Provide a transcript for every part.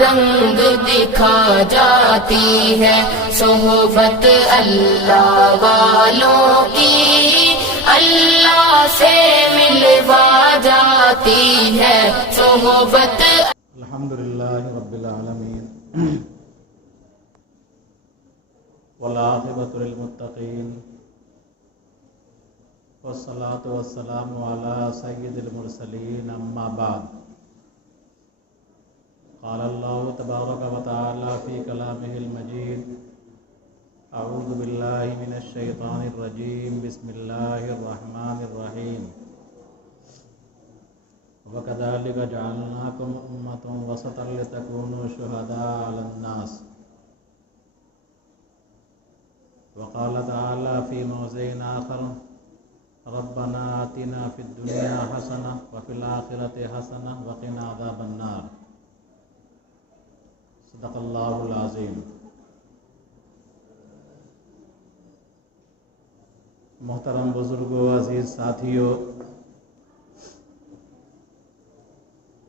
رنگ دکھا جاتی ہے، صحبت اللہ والوں کی اللہ سے ملوا جاتی ہے، صحبت۔ الحمدللہ رب العالمین والعاقبۃ للمتقین والصلاۃ والسلام علی سید المرسلین، اما بعد۔ قال اللہ تبارک و تعالی فی کلامہ المجید، اعوذ باللہ من الشیطان الرجیم، بسم اللہ الرحمن الرحیم۔ وَكَذَلِكَ جَعَلْنَاكُمْ أُمَّةً وَسَطًا لِتَكُونُوا شُهَدَاءَ عَلَى النَّاسِ۔ وقال تعالی فی موضع آخر، ربنا آتنا فی الدنیا حسنہ وفی الآخرۃ حسنہ وقنا عذاب النار۔ صدق اللہ العظیم۔ محترم بزرگوں، عزیز ساتھیوں،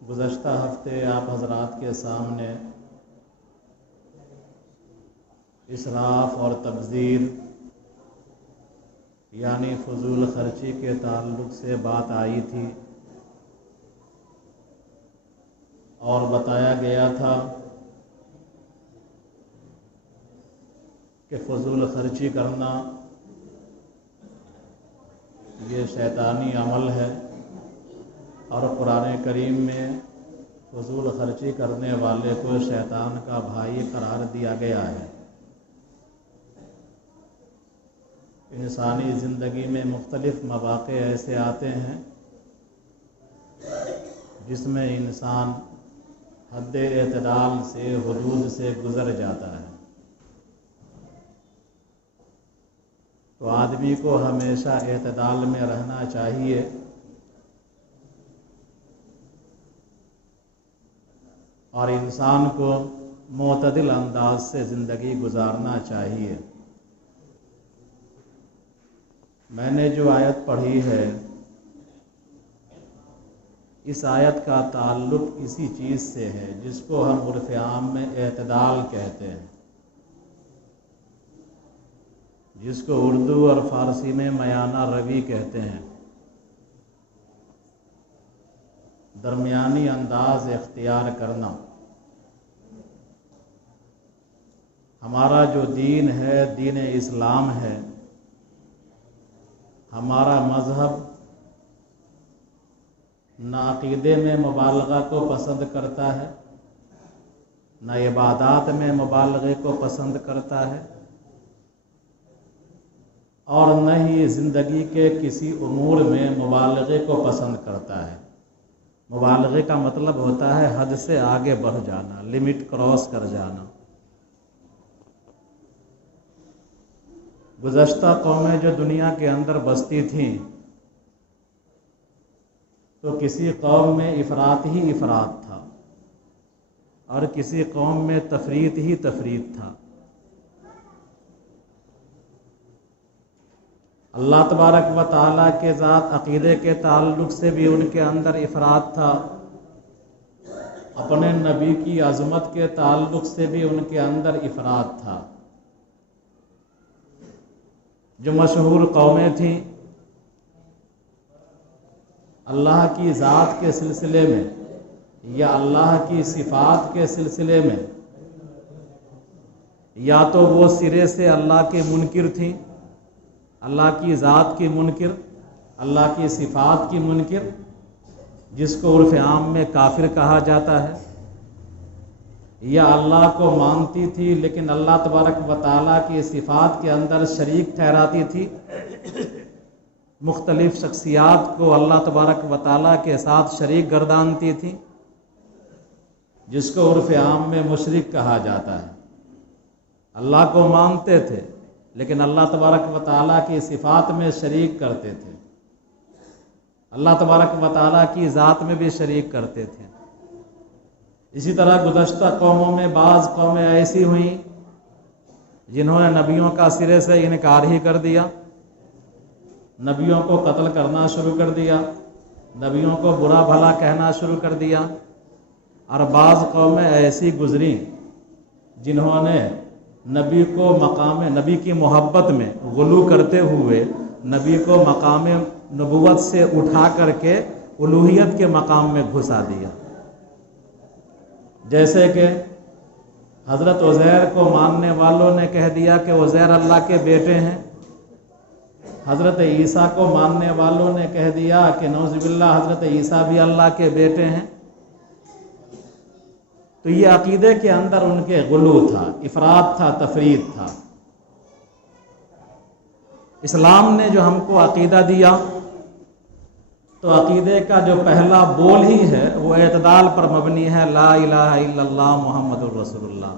گزشتہ ہفتے آپ حضرات کے سامنے اسراف اور تبذیر یعنی فضول خرچی کے تعلق سے بات آئی تھی، اور بتایا گیا تھا کہ فضول خرچی کرنا یہ شیطانی عمل ہے، اور قرآن کریم میں فضول خرچی کرنے والے کو شیطان کا بھائی قرار دیا گیا ہے۔ انسانی زندگی میں مختلف مواقع ایسے آتے ہیں جس میں انسان حد اعتدال سے، حدود سے گزر جاتا ہے، تو آدمی کو ہمیشہ اعتدال میں رہنا چاہیے، اور انسان کو معتدل انداز سے زندگی گزارنا چاہیے۔ میں نے جو آیت پڑھی ہے، اس آیت کا تعلق اسی چیز سے ہے جس کو ہم عرف عام میں اعتدال کہتے ہیں، جس کو اردو اور فارسی میں میانہ روی کہتے ہیں، درمیانی انداز اختیار کرنا۔ ہمارا جو دین ہے، دین اسلام ہے، ہمارا مذہب نہ عقیدے میں مبالغہ کو پسند کرتا ہے، نہ عبادات میں مبالغے کو پسند کرتا ہے، اور نہ ہی زندگی کے کسی امور میں مبالغے کو پسند کرتا ہے۔ مبالغے کا مطلب ہوتا ہے حد سے آگے بڑھ جانا، لمٹ کراس کر جانا۔ گزشتہ قومیں جو دنیا کے اندر بستی تھیں، تو کسی قوم میں افراط ہی افراط تھا، اور کسی قوم میں تفریط ہی تفریط تھا۔ اللہ تبارک و تعالیٰ کے ذات عقیدے کے تعلق سے بھی ان کے اندر افراط تھا، اپنے نبی کی عظمت کے تعلق سے بھی ان کے اندر افراط تھا۔ جو مشہور قومیں تھیں، اللہ کی ذات کے سلسلے میں یا اللہ کی صفات کے سلسلے میں یا تو وہ سرے سے اللہ کے منکر تھیں، اللہ کی ذات کی منکر، اللہ کی صفات کی منکر، جس کو عرف عام میں کافر کہا جاتا ہے، یا اللہ کو مانتی تھی لیکن اللہ تبارک و تعالیٰ کی صفات کے اندر شریک ٹھہراتی تھی۔ مختلف شخصیات کو اللہ تبارک و تعالیٰ کے ساتھ شریک گردانتی تھی، جس کو عرف عام میں مشرک کہا جاتا ہے۔ اللہ کو مانتے تھے لیکن اللہ تبارک و تعالیٰ کی صفات میں شریک کرتے تھے، اللہ تبارک و تعالیٰ کی ذات میں بھی شریک کرتے تھے۔ اسی طرح گزشتہ قوموں میں بعض قومیں ایسی ہوئیں جنہوں نے نبیوں کا سرے سے انکار ہی کر دیا، نبیوں کو قتل کرنا شروع کر دیا، نبیوں کو برا بھلا کہنا شروع کر دیا، اور بعض قومیں ایسی گزری جنہوں نے نبی کو مقام نبی کی محبت میں غلو کرتے ہوئے نبی کو مقام نبوت سے اٹھا کر کے الوہیت کے مقام میں گھسا دیا. جیسے کہ حضرت عزیر کو ماننے والوں نے کہہ دیا کہ عزیر اللہ کے بیٹے ہیں. حضرت عیسیٰ کو ماننے والوں نے کہہ دیا کہ نعوذ باللہ حضرت عیسیٰ بھی اللہ کے بیٹے ہیں. تو یہ عقیدے کے اندر ان کے غلو تھا، افراد تھا، تفرید تھا. اسلام نے جو ہم کو عقیدہ دیا تو عقیدے کا جو پہلا بول ہی ہے وہ اعتدال پر مبنی ہے، لا الہ الا اللہ محمد الرسول اللہ.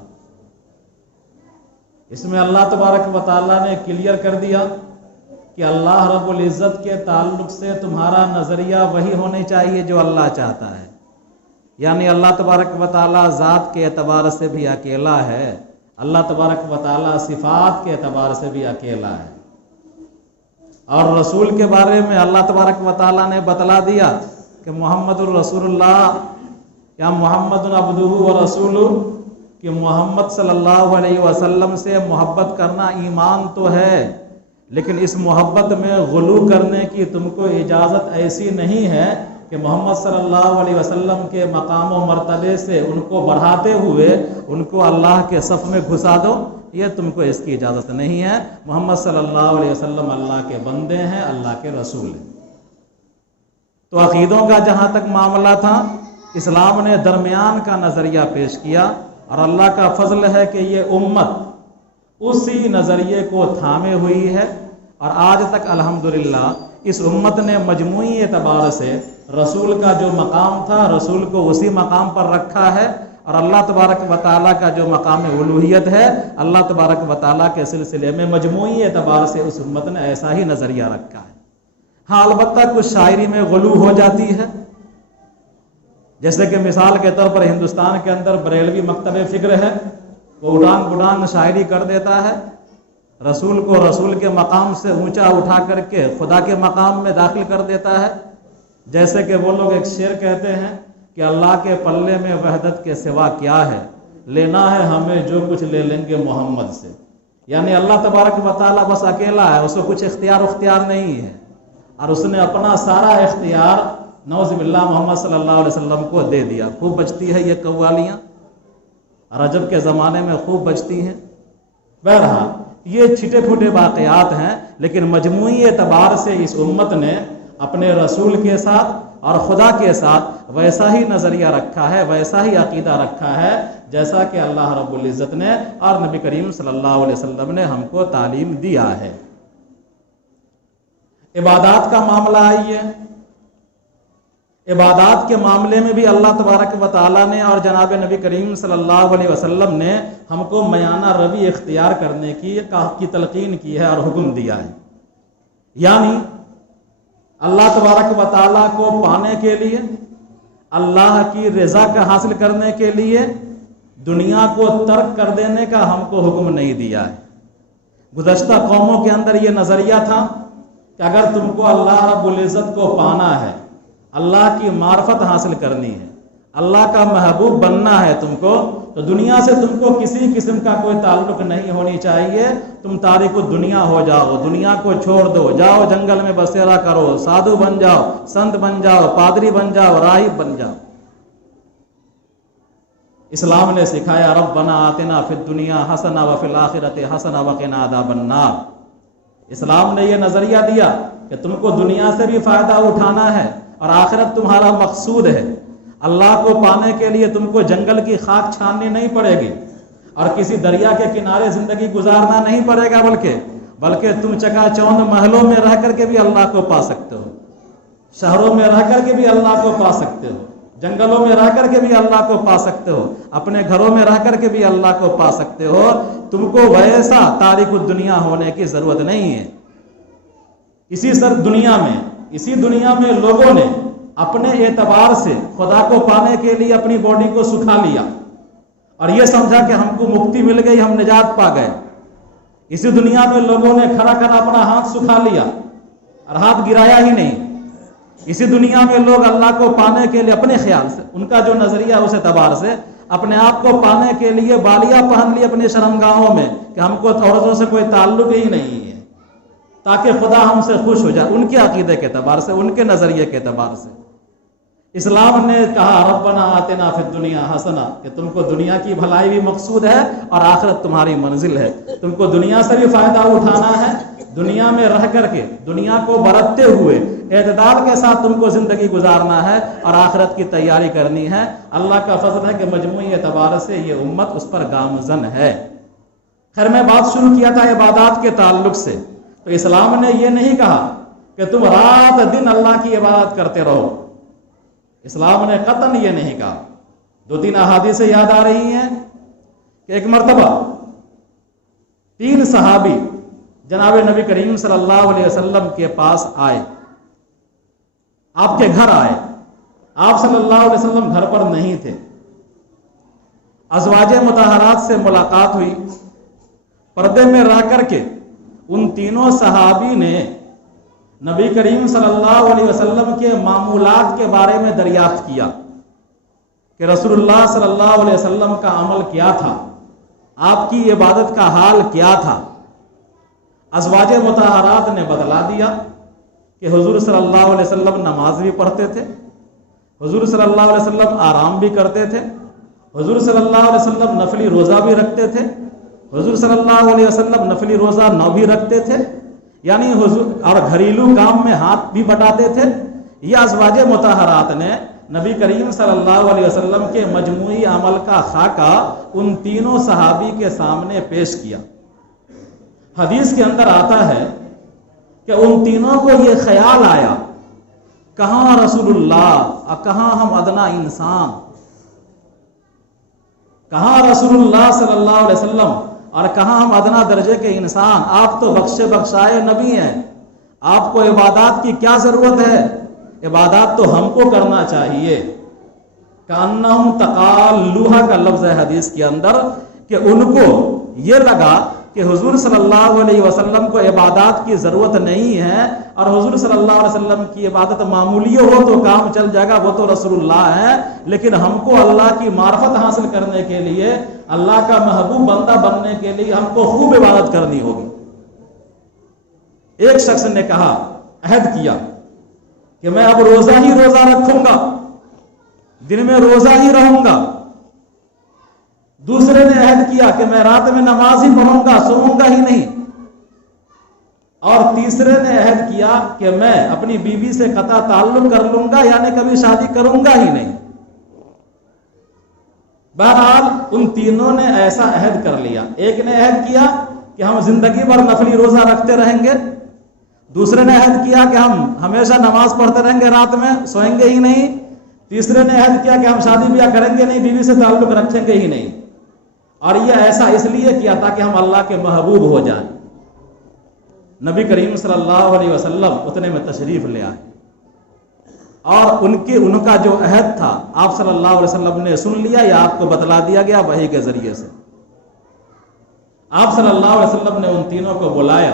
اس میں اللہ تبارک و تعالیٰ نے کلیئر کر دیا کہ اللہ رب العزت کے تعلق سے تمہارا نظریہ وہی ہونے چاہیے جو اللہ چاہتا ہے. یعنی اللہ تبارک و تعالیٰ ذات کے اعتبار سے بھی اکیلا ہے، اللہ تبارک و تعالیٰ صفات کے اعتبار سے بھی اکیلا ہے. اور رسول کے بارے میں اللہ تبارک و تعالیٰ نے بتلا دیا کہ محمد الرسول اللہ یا محمد عبدہ و رسولہ، کہ محمد صلی اللہ علیہ وسلم سے محبت کرنا ایمان تو ہے، لیکن اس محبت میں غلو کرنے کی تم کو اجازت ایسی نہیں ہے کہ محمد صلی اللہ علیہ وسلم کے مقام و مرتبے سے ان کو بڑھاتے ہوئے ان کو اللہ کے صف میں گھسا دو. یہ تم کو اس کی اجازت نہیں ہے. محمد صلی اللہ علیہ وسلم اللہ کے بندے ہیں، اللہ کے رسول ہیں. تو عقیدوں کا جہاں تک معاملہ تھا، اسلام نے درمیان کا نظریہ پیش کیا، اور اللہ کا فضل ہے کہ یہ امت اسی نظریے کو تھامے ہوئی ہے. اور آج تک الحمدللہ اس امت نے مجموعی اعتبار سے رسول کا جو مقام تھا رسول کو اسی مقام پر رکھا ہے، اور اللہ تبارک و تعالیٰ کا جو مقام الوہیت ہے اللہ تبارک و تعالیٰ کے سلسلے میں مجموعی اعتبار سے اس امت نے ایسا ہی نظریہ رکھا ہے. ہاں البتہ کچھ شاعری میں غلو ہو جاتی ہے، جیسے کہ مثال کے طور پر ہندوستان کے اندر بریلوی مکتب فکر ہے، وہ اڑان گڈان شاعری کر دیتا ہے، رسول کو رسول کے مقام سے اونچا اٹھا کر کے خدا کے مقام میں داخل کر دیتا ہے. جیسے کہ وہ لوگ ایک شعر کہتے ہیں کہ اللہ کے پلے میں وحدت کے سوا کیا ہے، لینا ہے ہمیں جو کچھ لے لیں گے محمد سے. یعنی اللہ تبارک و تعالیٰ بس اکیلا ہے، اس کو کچھ اختیار نہیں ہے، اور اس نے اپنا سارا اختیار نعوذ باللہ محمد صلی اللہ علیہ وسلم کو دے دیا. خوب بجتی ہے یہ قوالیاں، رجب کے زمانے میں خوب بجتی ہیں. بہرحال یہ چھٹے پھوٹے واقعات ہیں، لیکن مجموعی اعتبار سے اس امت نے اپنے رسول کے ساتھ اور خدا کے ساتھ ویسا ہی نظریہ رکھا ہے، ویسا ہی عقیدہ رکھا ہے جیسا کہ اللہ رب العزت نے اور نبی کریم صلی اللہ علیہ وسلم نے ہم کو تعلیم دیا ہے. عبادات کا معاملہ آئیے. عبادات کے معاملے میں بھی اللہ تبارک و تعالیٰ نے اور جناب نبی کریم صلی اللہ علیہ وسلم نے ہم کو میانہ روی اختیار کرنے کی تلقین کی ہے اور حکم دیا ہے. یعنی اللہ تبارک و تعالیٰ کو پانے کے لیے، اللہ کی رضا کا حاصل کرنے کے لیے دنیا کو ترک کر دینے کا ہم کو حکم نہیں دیا ہے. گزشتہ قوموں کے اندر یہ نظریہ تھا کہ اگر تم کو اللہ رب العزت کو پانا ہے، اللہ کی معرفت حاصل کرنی ہے، اللہ کا محبوب بننا ہے تم کو، تو دنیا سے تم کو کسی قسم کا کوئی تعلق نہیں ہونی چاہیے. تم تارک الدنیا ہو جاؤ، دنیا کو چھوڑ دو، جاؤ جنگل میں بسیرا کرو، سادھو بن جاؤ، سنت بن جاؤ، پادری بن جاؤ، راہب بن جاؤ. اسلام نے سکھایا ربنا آتنا فی الدنیا حسنہ وفی الآخرۃ حسنہ وقنا عذاب النار. اسلام نے یہ نظریہ دیا کہ تم کو دنیا سے بھی فائدہ اٹھانا ہے اور آخرت تمہارا مقصود ہے. اللہ کو پانے کے لیے تم کو جنگل کی خاک چھاننی نہیں پڑے گی اور کسی دریا کے کنارے زندگی گزارنا نہیں پڑے گا، بلکہ تم چکا چوند محلوں میں رہ کر کے بھی اللہ کو پا سکتے ہو، شہروں میں رہ کر کے بھی اللہ کو پا سکتے ہو، جنگلوں میں رہ کر کے بھی اللہ کو پا سکتے ہو، اپنے گھروں میں رہ کر کے بھی اللہ کو پا سکتے ہو. تم کو ویسا تارک الدنیا ہونے کی ضرورت نہیں ہے. اسی دنیا میں لوگوں نے اپنے اعتبار سے خدا کو پانے کے لیے اپنی باڈی کو سکھا لیا اور یہ سمجھا کہ ہم کو مکتی مل گئی، ہم نجات پا گئے. اسی دنیا میں لوگوں نے کھڑا کر اپنا ہاتھ سکھا لیا اور ہاتھ گرایا ہی نہیں. اسی دنیا میں لوگ اللہ کو پانے کے لیے اپنے خیال سے، ان کا جو نظریہ اس اعتبار سے اپنے آپ کو پانے کے لیے بالیاں پہن لی اپنی شرمگاہوں میں کہ ہم کو عورتوں سے کوئی تعلق ہی نہیں ہے تاکہ خدا ہم سے خوش ہو جائے، ان کے عقیدے کے اعتبار سے، ان کے نظریے کے اعتبار سے۔ اسلام نے کہا ربنا آتنا فی الدنیا حسنہ، کہ تم کو دنیا کی بھلائی بھی مقصود ہے اور آخرت تمہاری منزل ہے، تم کو دنیا سے بھی فائدہ اٹھانا ہے، دنیا میں رہ کر کے دنیا کو برتتے ہوئے اعتدال کے ساتھ تم کو زندگی گزارنا ہے اور آخرت کی تیاری کرنی ہے۔ اللہ کا فضل ہے کہ مجموعی اعتبار سے یہ امت اس پر گامزن ہے۔ خیر، میں بات شروع کیا تھا عبادات کے تعلق سے، تو اسلام نے یہ نہیں کہا کہ تم رات دن اللہ کی عبادت کرتے رہو، اسلام نے قطعاً یہ نہیں کہا۔ 2-3 احادیث یاد آ رہی ہیں کہ ایک مرتبہ 3 صحابی جناب نبی کریم صلی اللہ علیہ وسلم کے پاس آئے، آپ کے گھر آئے، آپ صلی اللہ علیہ وسلم گھر پر نہیں تھے، ازواج مطہرات سے ملاقات ہوئی، پردے میں رہ کر کے ان تینوں صحابی نے نبی کریم صلی اللہ علیہ وسلم کے معمولات کے بارے میں دریافت کیا کہ رسول اللہ صلی اللہ علیہ وسلم کا عمل کیا تھا، آپ کی عبادت کا حال کیا تھا۔ ازواج مطہرات نے بتلا دیا کہ حضور صلی اللہ علیہ وسلم نماز بھی پڑھتے تھے، حضور صلی اللہ علیہ وسلم آرام بھی کرتے تھے، حضور صلی اللہ علیہ وسلم نفلی روزہ بھی رکھتے تھے، حضور صلی اللہ علیہ وسلم نفلی روزہ 9 بھی رکھتے تھے، یعنی حضور اور گھریلو کام میں ہاتھ بھی بٹاتے تھے۔ یہ ازواج مطہرات نے نبی کریم صلی اللہ علیہ وسلم کے مجموعی عمل کا خاکہ ان تینوں صحابی کے سامنے پیش کیا۔ حدیث کے اندر آتا ہے کہ ان تینوں کو یہ خیال آیا، کہاں رسول اللہ اور کہاں ہم ادنا انسان، کہاں رسول اللہ صلی اللہ علیہ وسلم اور کہاں ہم ادنا درجے کے انسان، آپ تو بخشے بخشائے نبی ہیں، آپ کو عبادات کی کیا ضرورت ہے، عبادات تو ہم کو کرنا چاہیے۔ کأنہم تقالوہا کا لفظ ہے حدیث کے اندر کہ ان کو یہ لگا کہ حضور صلی اللہ علیہ وسلم کو عبادات کی ضرورت نہیں ہے اور حضور صلی اللہ علیہ وسلم کی عبادت معمولی ہو تو کام چل جائے گا، وہ تو رسول اللہ ہے، لیکن ہم کو اللہ کی معرفت حاصل کرنے کے لیے، اللہ کا محبوب بندہ بننے کے لیے ہم کو خوب عبادت کرنی ہوگی۔ ایک شخص نے کہا، عہد کیا کہ میں اب روزہ ہی روزہ رکھوں گا، دن میں روزہ ہی رہوں گا۔ دوسرے نے عہد کیا کہ میں رات میں نماز ہی پڑھوں گا، سوؤں گا ہی نہیں۔ اور تیسرے نے عہد کیا کہ میں اپنی بیوی سے قطع تعلق کر لوں گا، یعنی کبھی شادی کروں گا ہی نہیں۔ بہرحال ان تینوں نے ایسا عہد کر لیا۔ ایک نے عہد کیا کہ ہم زندگی بھر نفلی روزہ رکھتے رہیں گے، دوسرے نے عہد کیا کہ ہم ہمیشہ نماز پڑھتے رہیں گے، رات میں سوئیں گے ہی نہیں، تیسرے نے عہد کیا کہ ہم شادی بیاہ کریں گے نہیں، بیوی سے تعلق رکھیں گے ہی نہیں۔ اور یہ ایسا اس لیے کیا تاکہ ہم اللہ کے محبوب ہو جائیں۔ نبی کریم صلی اللہ علیہ وسلم اتنے میں تشریف لے آئے اور ان کا جو عہد تھا آپ صلی اللہ علیہ وسلم نے سن لیا یا آپ کو بتلا دیا گیا وحی کے ذریعے سے۔ آپ صلی اللہ علیہ وسلم نے ان تینوں کو بلایا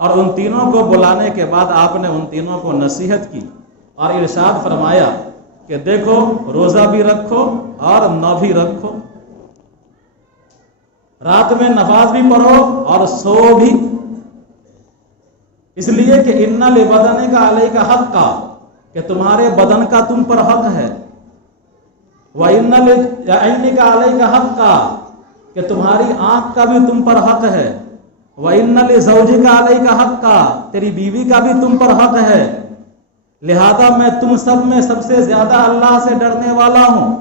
اور ان تینوں کو بلانے کے بعد آپ نے ان تینوں کو نصیحت کی اور ارشاد فرمایا کہ دیکھو روزہ بھی رکھو اور 9 بھی رکھو، رات میں نماز بھی پڑھو اور سو بھی، اس لیے کہ ان لبدنک علیک حقا، کہ تمہارے بدن کا تم پر حق ہے، وَإِنَّ لِعَيْنِكَ عَلَيْكَ حَقًّا، کہ تمہاری آنکھ کا بھی تم پر حق ہے، وَإِنَّ لِزَوْجِكَ عَلَيْكَ حَقًّا، تیری بیوی کا بھی تم پر حق ہے، لہذا میں تم سب میں سب سے زیادہ اللہ سے ڈرنے والا ہوں،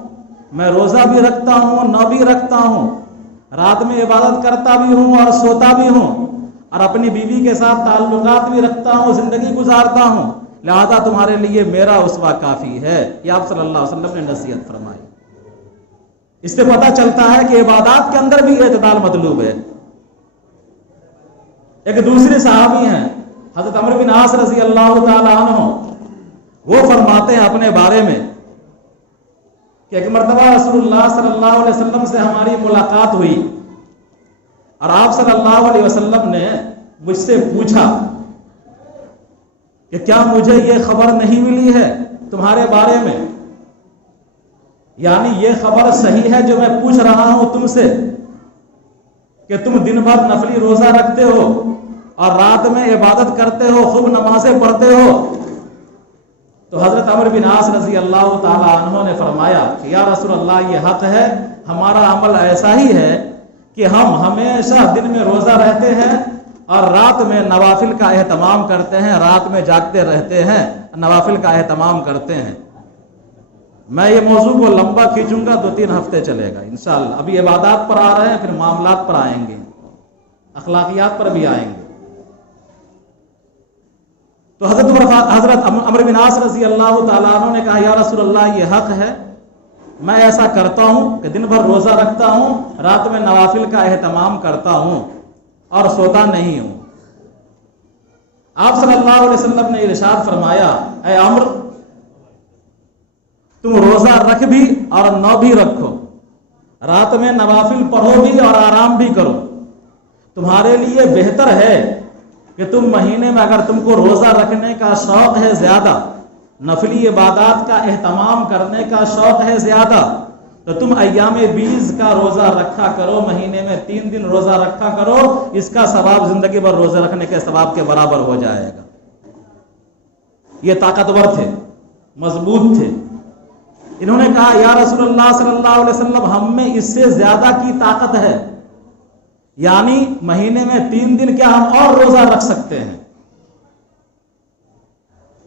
میں روزہ بھی رکھتا ہوں، 9 بھی رکھتا ہوں، رات میں عبادت کرتا بھی ہوں اور سوتا بھی ہوں، اور اپنی بیوی کے ساتھ تعلقات بھی رکھتا ہوں، زندگی گزارتا ہوں، لہذا تمہارے لیے میرا اسوہ کافی ہے۔ یہ آپ صلی اللہ علیہ وسلم نے نصیحت فرمائی۔ اس سے پتہ چلتا ہے کہ عبادات کے اندر بھی اعتدال مطلوب ہے۔ ایک دوسرے صحابی ہیں حضرت عمرو بن عاص رضی اللہ تعالی عنہ، وہ فرماتے ہیں اپنے بارے میں کہ ایک مرتبہ رسول اللہ صلی اللہ علیہ وسلم سے ہماری ملاقات ہوئی اور آپ صلی اللہ علیہ وسلم نے مجھ سے پوچھا کہ کیا مجھے یہ خبر نہیں ملی ہے تمہارے بارے میں، یعنی یہ خبر صحیح ہے جو میں پوچھ رہا ہوں تم سے کہ تم دن بھر نفلی روزہ رکھتے ہو اور رات میں عبادت کرتے ہو، خوب نمازیں پڑھتے ہو؟ تو حضرت عمرو بن عاص رضی اللہ تعالی عنہ نے فرمایا کہ یا رسول اللہ یہ حق ہے، ہمارا عمل ایسا ہی ہے کہ ہم ہمیشہ دن میں روزہ رہتے ہیں اور رات میں نوافل کا اہتمام کرتے ہیں، رات میں جاگتے رہتے ہیں، نوافل کا اہتمام کرتے ہیں۔ میں یہ موضوع کو لمبا کھینچوں گا، 2-3 ہفتے چلے گا انشاءاللہ۔ ابھی عبادات پر آ رہے ہیں، پھر معاملات پر آئیں گے، اخلاقیات پر بھی آئیں گے۔ تو حضرت عمرو بن عاص رضی اللہ تعالیٰ عنہ نے کہا یا رسول اللہ یہ حق ہے، میں ایسا کرتا ہوں کہ دن بھر روزہ رکھتا ہوں، رات میں نوافل کا اہتمام کرتا ہوں اور سوتا نہیں ہوں۔ آپ صلی اللہ علیہ وسلم نے ارشاد فرمایا اے عمرو، تم روزہ رکھ بھی اور نہ بھی رکھو، رات میں نوافل پڑھو بھی اور آرام بھی کرو، تمہارے لیے بہتر ہے کہ تم مہینے میں اگر تم کو روزہ رکھنے کا شوق ہے زیادہ، نفلی عبادات کا اہتمام کرنے کا شوق ہے زیادہ، تو تم ایام 20 کا روزہ رکھا کرو، مہینے میں 3 دن روزہ رکھا کرو، اس کا ثواب زندگی بھر روزہ رکھنے کے ثواب کے برابر ہو جائے گا۔ یہ طاقتور تھے، مضبوط تھے۔ انہوں نے کہا یا رسول اللہ صلی اللہ علیہ وسلم ہم میں اس سے زیادہ کی طاقت ہے، یعنی مہینے میں 3 دن کیا ہم اور روزہ رکھ سکتے ہیں؟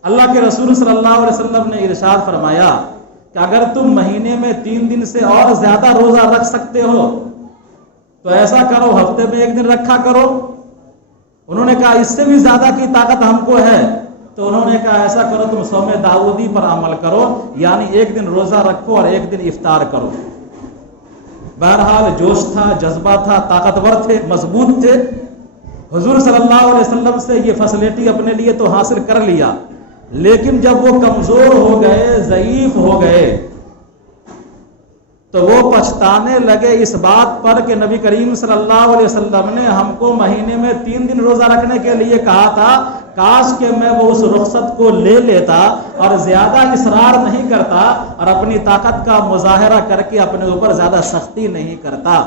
اللہ کے رسول صلی اللہ علیہ وسلم نے ارشاد فرمایا کہ اگر تم مہینے میں 3 دن سے اور زیادہ روزہ رکھ سکتے ہو تو ایسا کرو ہفتے میں 1 دن رکھا کرو۔ انہوں نے کہا اس سے بھی زیادہ کی طاقت ہم کو ہے، تو انہوں نے کہا ایسا کرو تم صوم داؤدی پر عمل کرو، یعنی 1 دن روزہ رکھو اور 1 دن افطار کرو۔ بہرحال جوش تھا، جذبہ تھا، طاقتور تھے، مضبوط تھے۔ حضور صلی اللہ علیہ وسلم سے یہ فیسلٹی اپنے لیے تو حاصل کر لیا، لیکن جب وہ کمزور ہو گئے، ضعیف ہو گئے، تو وہ پچھتانے لگے اس بات پر کہ نبی کریم صلی اللہ علیہ وسلم نے ہم کو مہینے میں 3 دن روزہ رکھنے کے لیے کہا تھا، کاش کہ میں وہ اس رخصت کو لے لیتا اور زیادہ اصرار نہیں کرتا اور اپنی طاقت کا مظاہرہ کر کے اپنے اوپر زیادہ سختی نہیں کرتا۔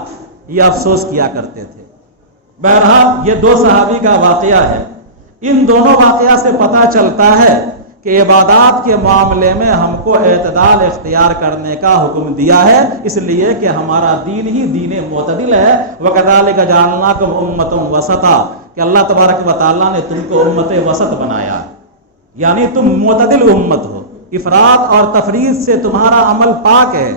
یہ افسوس کیا کرتے تھے۔ بہرحال یہ 2 صحابی کا واقعہ ہے۔ ان دونوں واقعہ سے پتہ چلتا ہے کہ عبادات کے معاملے میں ہم کو اعتدال اختیار کرنے کا حکم دیا ہے، اس لیے کہ ہمارا دین ہی دین معتدل ہے۔ وَكَذَلِكَ جَعَلْنَاكُمْ أُمَّةً وَسَطًا، کہ اللہ تبارک و تعالیٰ نے تم کو امت وسط بنایا، یعنی تم معتدل امت ہو، افراط اور تفریط سے تمہارا عمل پاک ہے،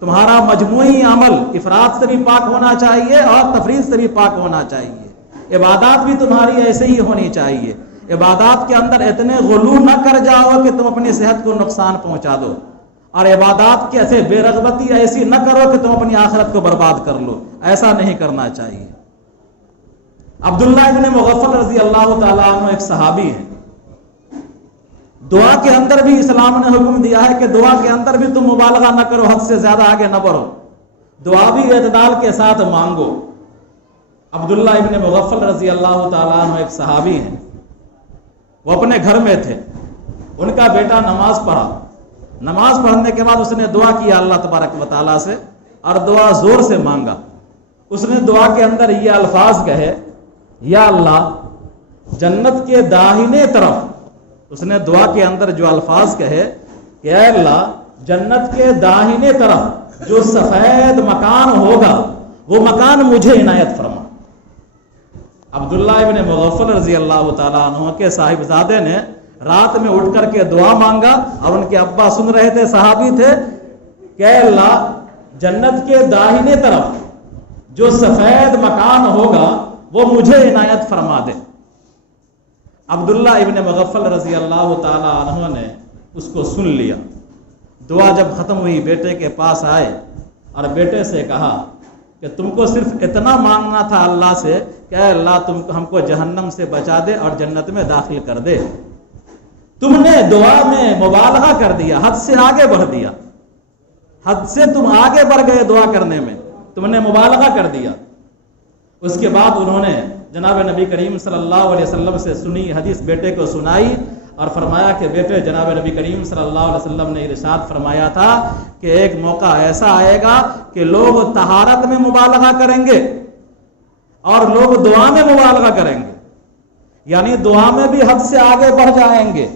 تمہارا مجموعی عمل افراط سے بھی پاک ہونا چاہیے اور تفریط سے بھی پاک ہونا چاہیے۔ عبادات بھی تمہاری ایسے ہی ہونی چاہیے، عبادات کے اندر اتنے غلو نہ کر جاؤ کہ تم اپنی صحت کو نقصان پہنچا دو، اور عبادات کی ایسے بے رغبتی ایسی نہ کرو کہ تم اپنی آخرت کو برباد کر لو، ایسا نہیں کرنا چاہیے۔ عبداللہ ابن مغفل رضی اللہ تعالیٰ عنہ ایک صحابی ہے۔ دعا کے اندر بھی اسلام نے حکم دیا ہے کہ دعا کے اندر بھی تم مبالغہ نہ کرو، حد سے زیادہ آگے نہ بڑھو، دعا بھی اعتدال کے ساتھ مانگو۔ عبداللہ ابن مغفل رضی اللہ تعالیٰ عنہ ایک صحابی ہیں، وہ اپنے گھر میں تھے، ان کا بیٹا نماز پڑھا، نماز پڑھنے کے بعد اس نے دعا کیا اللہ تبارک و تعالیٰ سے، اور دعا زور سے مانگا۔ اس نے دعا کے اندر یہ الفاظ کہے یا اللہ جنت کے داہنے طرف، اس نے دعا کے اندر جو الفاظ کہے کہ اے اللہ جنت کے داہنے طرف جو سفید مکان ہوگا وہ مکان مجھے عنایت فرما۔ عبداللہ ابن مغفل رضی اللہ تعالیٰ عنہ کے صاحبزادے نے رات میں اٹھ کر کے دعا مانگا، اور ان کے ابا سن رہے تھے، صحابی تھے، کہ اے اللہ جنت کے داہنے طرف جو سفید مکان ہوگا وہ مجھے عنایت فرما دے۔ عبداللہ ابن مغفل رضی اللہ تعالیٰ عنہ نے اس کو سن لیا۔ دعا جب ختم ہوئی بیٹے کے پاس آئے اور بیٹے سے کہا کہ تم کو صرف اتنا مانگنا تھا اللہ سے کہ اے اللہ تم ہم کو جہنم سے بچا دے اور جنت میں داخل کر دے، تم نے دعا میں مبالغہ کر دیا، حد سے آگے بڑھ دیا، حد سے تم آگے بڑھ گئے دعا کرنے میں، تم نے مبالغہ کر دیا۔ اس کے بعد انہوں نے جناب نبی کریم صلی اللہ علیہ وسلم سے سنی حدیث بیٹے کو سنائی اور فرمایا کہ بیٹے جناب نبی کریم صلی اللہ علیہ وسلم نے ارشاد فرمایا تھا کہ ایک موقع ایسا آئے گا کہ لوگ طہارت میں مبالغہ کریں گے اور لوگ دعا میں مبالغہ کریں گے، یعنی دعا میں بھی حد سے آگے بڑھ جائیں گے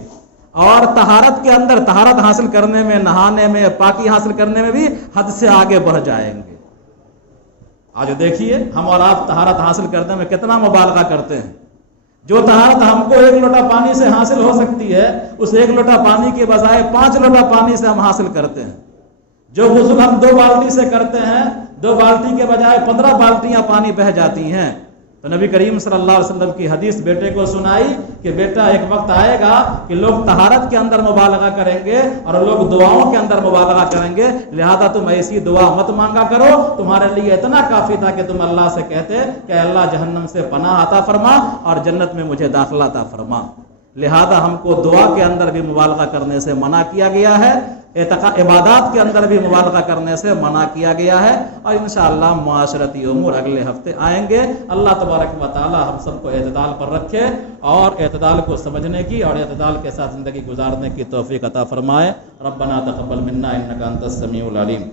اور طہارت کے اندر طہارت حاصل کرنے میں، نہانے میں، پاکی حاصل کرنے میں بھی حد سے آگے بڑھ جائیں گے۔ آج دیکھیے ہم اور آپ طہارت حاصل کرنے میں کتنا مبالغہ کرتے ہیں۔ جو طہارت ہم کو 1 لوٹا پانی سے حاصل ہو سکتی ہے، اس 1 لوٹا پانی کے بجائے 5 لوٹا پانی سے ہم حاصل کرتے ہیں۔ جو غسل ہم 2 بالٹی سے کرتے ہیں، 2 بالٹی کے بجائے 15 بالٹیاں پانی بہہ جاتی ہیں۔ تو نبی کریم صلی اللہ علیہ وسلم کی حدیث بیٹے کو سنائی کہ بیٹا ایک وقت آئے گا کہ لوگ طہارت کے اندر مبالغہ کریں گے اور لوگ دعاؤں کے اندر مبالغہ کریں گے، لہذا تم ایسی دعا مت مانگا کرو۔ تمہارے لیے اتنا کافی تھا کہ تم اللہ سے کہتے کہ اللہ جہنم سے پناہ عطا فرما اور جنت میں مجھے داخلہ عطا فرما۔ لہذا ہم کو دعا کے اندر بھی مبالغہ کرنے سے منع کیا گیا ہے، عبادات کے اندر بھی مبالغہ کرنے سے منع کیا گیا ہے، اور انشاءاللہ معاشرتی امور اگلے ہفتے آئیں گے۔ اللہ تبارک و تعالی ہم سب کو اعتدال پر رکھے اور اعتدال کو سمجھنے کی اور اعتدال کے ساتھ زندگی گزارنے کی توفیق عطا فرمائے۔ ربنا تقبل منا انک انت السمیع العلیم۔